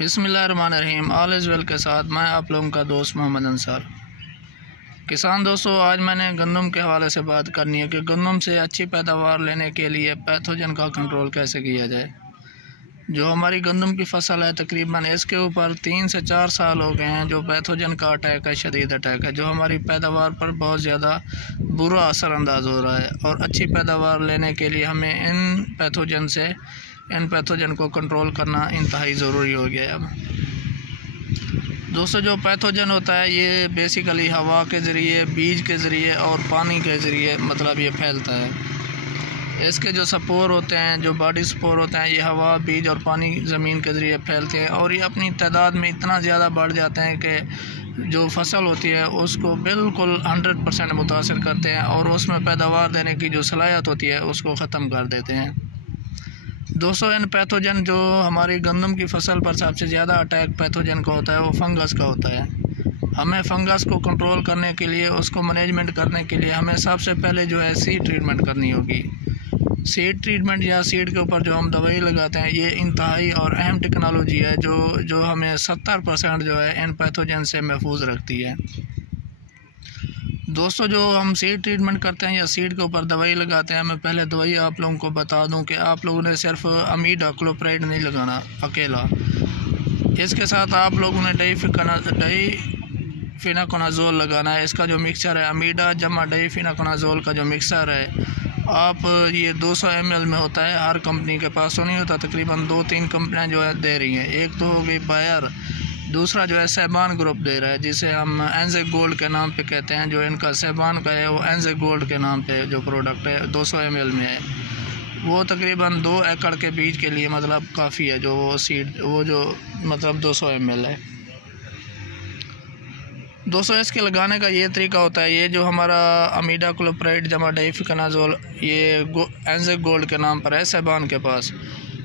बिस्मिल्लाहिर्रहमानिर्रहीम। All is well के साथ मैं आप लोगों का दोस्त मोहम्मद अंसार। किसान दोस्तों, आज मैंने गंदम के हवाले से बात करनी है कि गंदम से अच्छी पैदावार लेने के लिए पैथोजन का कंट्रोल कैसे किया जाए। जो हमारी गंदम की फसल है, तकरीबन इसके ऊपर 3 से 4 साल हो गए हैं जो पैथोजन का अटैक है, शदीद अटैक है, जो हमारी पैदावार पर बहुत ज़्यादा बुरा असरअंदाज हो रहा है। और अच्छी पैदावार लेने के लिए हमें इन पैथोजन को कंट्रोल करना इंतहाई ज़रूरी हो गया है। अब दोस्तों, जो पैथोजन होता है ये बेसिकली हवा के ज़रिए, बीज के ज़रिए और पानी के ज़रिए ये फैलता है। इसके जो स्पोर होते हैं, जो बॉडी स्पोर होते हैं, ये हवा, बीज और पानी ज़मीन के ज़रिए फैलते हैं और ये अपनी तादाद में इतना ज़्यादा बढ़ जाते हैं कि जो फसल होती है उसको बिल्कुल 100% मुतासर करते हैं और उसमें पैदावार देने की जो सलाहियत होती है उसको ख़त्म कर देते हैं। दोस्तों, इन पैथोजन जो हमारी गंदम की फसल पर सबसे ज़्यादा अटैक पैथोजन का होता है वो फंगस का होता है। हमें फंगस को कंट्रोल करने के लिए, उसको मैनेजमेंट करने के लिए हमें सबसे पहले जो है सीड ट्रीटमेंट करनी होगी। सीड ट्रीटमेंट या सीड के ऊपर जो हम दवाई लगाते हैं, ये इंतहाई और अहम टेक्नोलॉजी है जो हमें 70% जो है इन पैथोजन से महफूज रखती है। दोस्तों, जो हम सीड ट्रीटमेंट करते हैं या सीड के ऊपर दवाई लगाते हैं, मैं पहले दवाई आप लोगों को बता दूं कि आप लोगों ने सिर्फ अमीडाक्लोप्राइड नहीं लगाना अकेला। इसके साथ आप लोगों ने डाईफिनाकोनाजोल लगाना है। इसका जो मिक्सचर है, अमीडा जमा डाईफिनाकोनाजोल का जो मिक्सचर है, आप ये 200 ml में होता है। हर कंपनी के पास तो नहीं होता, तकरीबन 2-3 कंपनियाँ जो है दे रही हैं। एक तो हो गई बायर, दूसरा जो है सहबान ग्रुप दे रहा है, जिसे हम एनजे गोल्ड के नाम पे कहते हैं। जो इनका सहबान का है वो एनजे गोल्ड के नाम पे जो प्रोडक्ट है 200 ml में है, वो तकरीबन 2 एकड़ के बीज के लिए काफ़ी है। जो वो सीड 200 ml है। दोस्तों, इसके लगाने का ये तरीका होता है, ये जो हमारा अमीडाक्लोप्राइड जमा डाईफिनाकोनाजोल ये एनजे गोल्ड के नाम पर है सहबान के पास,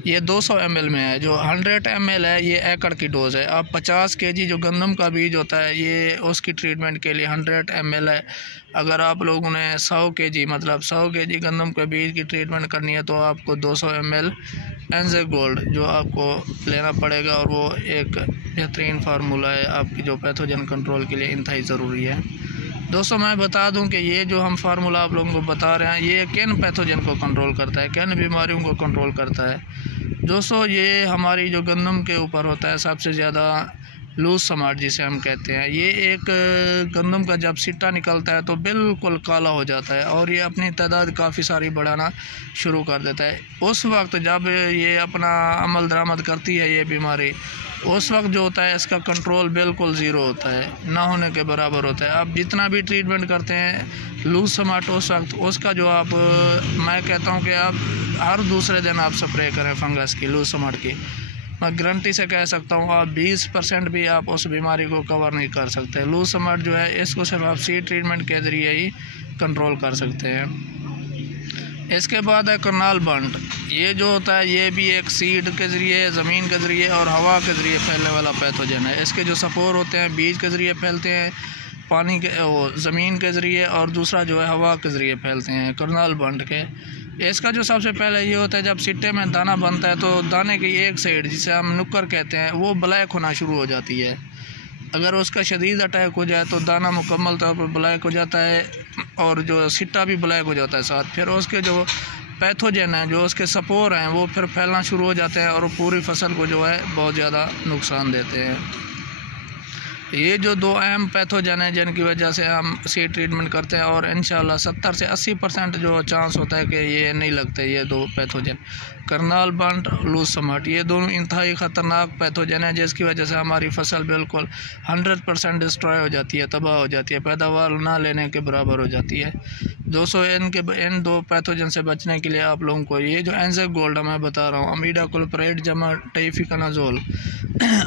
ये 200 ml में है। जो 100 ml है ये एकड़ की डोज़ है। आप 50 kg जो गंदम का बीज होता है, ये उसकी ट्रीटमेंट के लिए 100 ml है। अगर आप लोगों ने 100 kg गंदम के बीज की ट्रीटमेंट करनी है तो आपको 200 ml एनजे गोल्ड जो आपको लेना पड़ेगा, और वो एक बेहतरीन फार्मूला है आपकी जो पैथोजन कंट्रोल के लिए इंतहाई ज़रूरी है। दोस्तों, मैं बता दूं कि ये जो हम फार्मूला आप लोगों को बता रहे हैं, ये किन पैथोजन को कंट्रोल करता है, किन बीमारियों को कंट्रोल करता है। दोस्तों, ये हमारी जो गंदम के ऊपर होता है सबसे ज़्यादा लूज समाट जिसे हम कहते हैं। ये एक गंदम का जब सिट्टा निकलता है तो बिल्कुल काला हो जाता है और ये अपनी तादाद काफ़ी सारी बढ़ाना शुरू कर देता है। उस वक्त जब ये अपना अमल दरामद करती है ये बीमारी, उस वक्त जो होता है इसका कंट्रोल बिल्कुल ज़ीरो होता है, ना होने के बराबर होता है। आप जितना भी ट्रीटमेंट करते हैं लूज समाट, उस वक्त उसका जो मैं कहता हूँ कि आप हर दूसरे दिन आप स्प्रे करें फंगस की, लूज समाट की। मैं गारंटी से कह सकता हूँ आप 20% भी आप उस बीमारी को कवर नहीं कर सकते। लूज समाट जो है इसको सिर्फ आप सीड ट्रीटमेंट के ज़रिए ही कंट्रोल कर सकते हैं। इसके बाद है करनाल बंट। ये जो होता है ये भी एक सीड के ज़रिए, ज़मीन के ज़रिए और हवा के ज़रिए फैलने वाला पैथोजन है। इसके जो स्पोर होते हैं बीज के ज़रिए फैलते हैं, पानी के ज़मीन के ज़रिए, और दूसरा जो है हवा के ज़रिए फैलते हैं करनाल बंट के। इसका जो सबसे पहले ये होता है, जब सिट्टे में दाना बनता है तो दाने की एक साइड जिसे हम नुक्कर कहते हैं वो ब्लैक होना शुरू हो जाती है। अगर उसका शदीद अटैक हो जाए तो दाना मुकम्मल तौर पर ब्लैक हो जाता है और जो सिट्टा भी ब्लैक हो जाता है साथ। फिर उसके जो पैथोजन हैं, जो उसके स्पोर हैं, वो फिर फैलना शुरू हो जाते हैं और पूरी फसल को जो है बहुत ज़्यादा नुकसान देते हैं। ये जो 2 अहम पैथोजन हैं जिनकी वजह से हम सीड ट्रीटमेंट करते हैं, और इंशाल्लाह 70 से 80% जो चांस होता है कि ये नहीं लगते। ये 2 पैथोजन करनाल बंट, लूज समाट, ये दोनों इंतहाई ख़तरनाक पैथोजन हैं जिसकी वजह से हमारी फसल बिल्कुल 100% डिस्ट्रॉय हो जाती है, तबाह हो जाती है, पैदावार ना लेने के बराबर हो जाती है। दोस्तों, इन 2 पैथोजन से बचने के लिए आप लोगों को ये जो एनजे गोल्ड मैं बता रहा हूँ, अमीडाक्लोप्राइड जमा डाईफिनाकोनाजोल,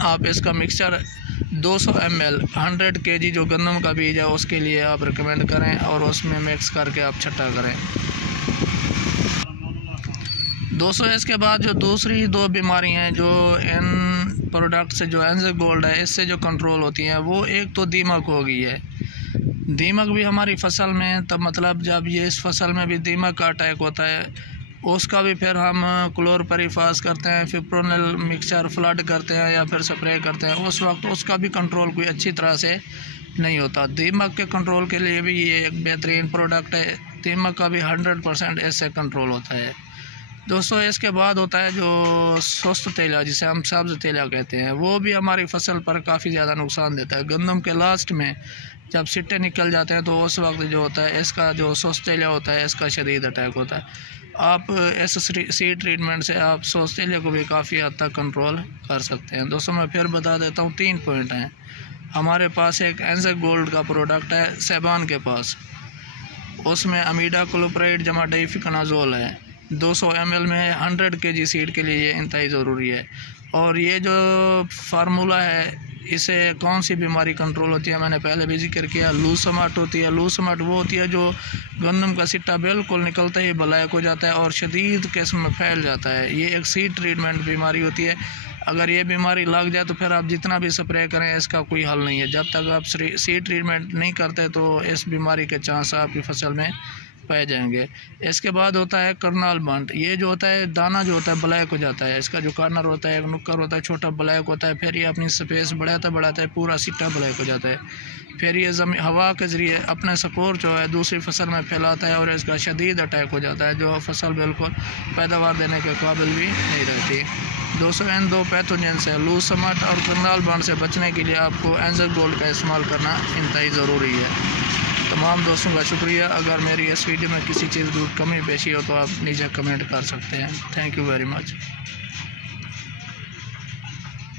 आप इसका मिक्सचर 200 ml 100 kg जो गंदम का बीज है उसके लिए आप रिकमेंड करें और उसमें मिक्स करके आप छट्टा करें। दोस्तों, इसके बाद जो दूसरी 2 बीमारी हैं जो इन प्रोडक्ट से, जो एनजे गोल्ड है, इससे जो कंट्रोल होती हैं, वो एक तो दीमक हो गई है। दीमक भी हमारी फसल में, तब जब ये इस फसल में भी दीमक का अटैक होता है उसका भी फिर हम क्लोरपरिफास करते हैं, फिप्रोनिल मिक्सचर फ्लड करते हैं या फिर स्प्रे करते हैं। उस वक्त उसका भी कंट्रोल कोई अच्छी तरह से नहीं होता। दीमक के कंट्रोल के लिए भी ये एक बेहतरीन प्रोडक्ट है। दीमक का भी 100% इससे कंट्रोल होता है। दोस्तों इसके बाद होता है जो सुस्त तेलिया, जिसे हम सब्ज़ तेलिया कहते हैं, वो भी हमारी फसल पर काफ़ी ज़्यादा नुकसान देता है। गंदम के लास्ट में जब सिट्टे निकल जाते हैं तो उस वक्त जो होता है इसका जो सुस्त तेलिया होता है इसका शदीद अटैक होता है। आप इस सीड ट्रीटमेंट से आप सुस्त तेलिया को भी काफ़ी हद तक कंट्रोल कर सकते हैं। दोस्तों मैं फिर बता देता हूँ, 3 पॉइंट हैं हमारे पास। एक एंजेक गोल्ड का प्रोडक्ट है सेबान के पास, उसमें अमीडा क्लोप्राइड जमा डाइफिकनाजोल है 200 ml में 100 kg सीड के लिए। ये इंतहाई ज़रूरी है। और ये जो फार्मूला है इसे कौन सी बीमारी कंट्रोल होती है, मैंने पहले भी जिक्र किया, लूसमाट होती है। लूसमाट वो होती है जो गंदम का सिट्टा बिल्कुल निकलते ही ब्लैक हो जाता है और शदीद किस्म में फैल जाता है। ये एक सीड ट्रीटमेंट बीमारी होती है। अगर ये बीमारी लग जाए तो फिर आप जितना भी स्प्रे करें इसका कोई हल नहीं है। जब तक आप सीड ट्रीटमेंट नहीं करते तो इस बीमारी के चांस आपकी फसल में पाए जाएंगे। इसके बाद होता है करनाल बंट। ये जो होता है दाना जो होता है ब्लैक हो जाता है। इसका जो कार्नर होता है, एक नुक्कर होता है छोटा, ब्लैक होता है। फिर ये अपनी स्पेस बढ़ाता है पूरा सिट्टा ब्लैक हो जाता है। फिर ये हवा के ज़रिए अपने स्पोर जो है दूसरी फसल में फैलाता है और इसका शदीद अटैक हो जाता है, जो फसल बिल्कुल पैदावार देने के काबिल भी नहीं रहती। दोस्तों इन 2 पैथोजन से, लूसमाट और करनाल बंट से बचने के लिए आपको एंजेक गोल्ड का इस्तेमाल करना इंतहाई ज़रूरी है। तमाम दोस्तों का शुक्रिया। अगर मेरी इस वीडियो में किसी चीज़ की कमी पेशी हो तो आप नीचे कमेंट कर सकते हैं। Thank you very much.